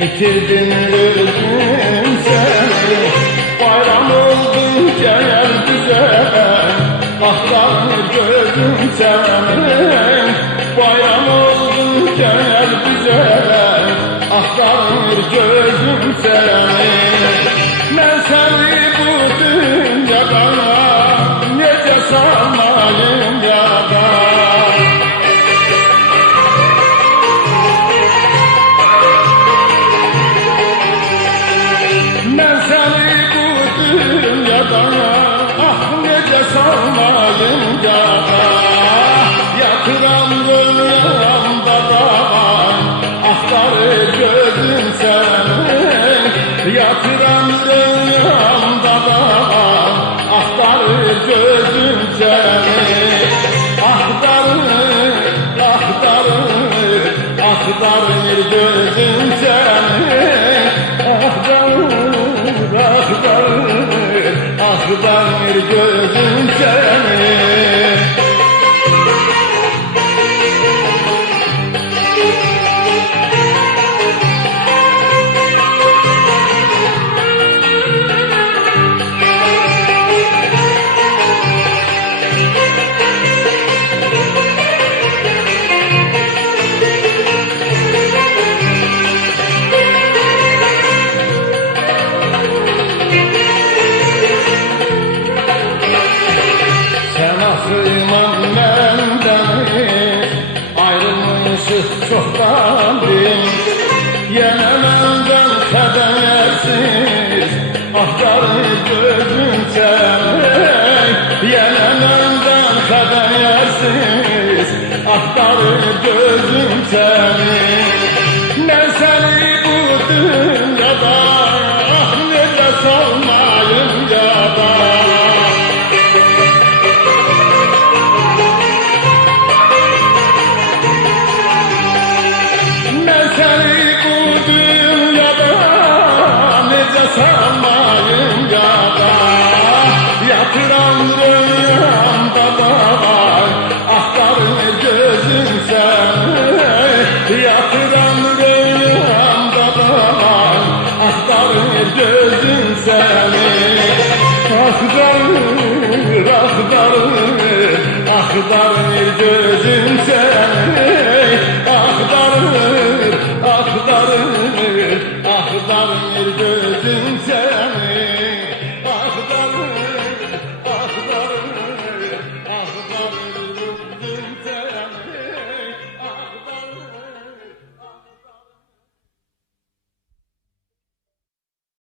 Bitirdim gözüm gözüm senin Yatıran rüyamda da Ahtarı gözüm senin Ahtarı, ahtarı, ahtarı gözüm senin Ahtarı, ahtarı, ahtarı gözüm Ayrılmışız çoktan benden kedersiz Ahtarı gözüm sen Yine benden kedersiz Ahtarı gözüm seni Ahtarır, ahtarır gözüm seni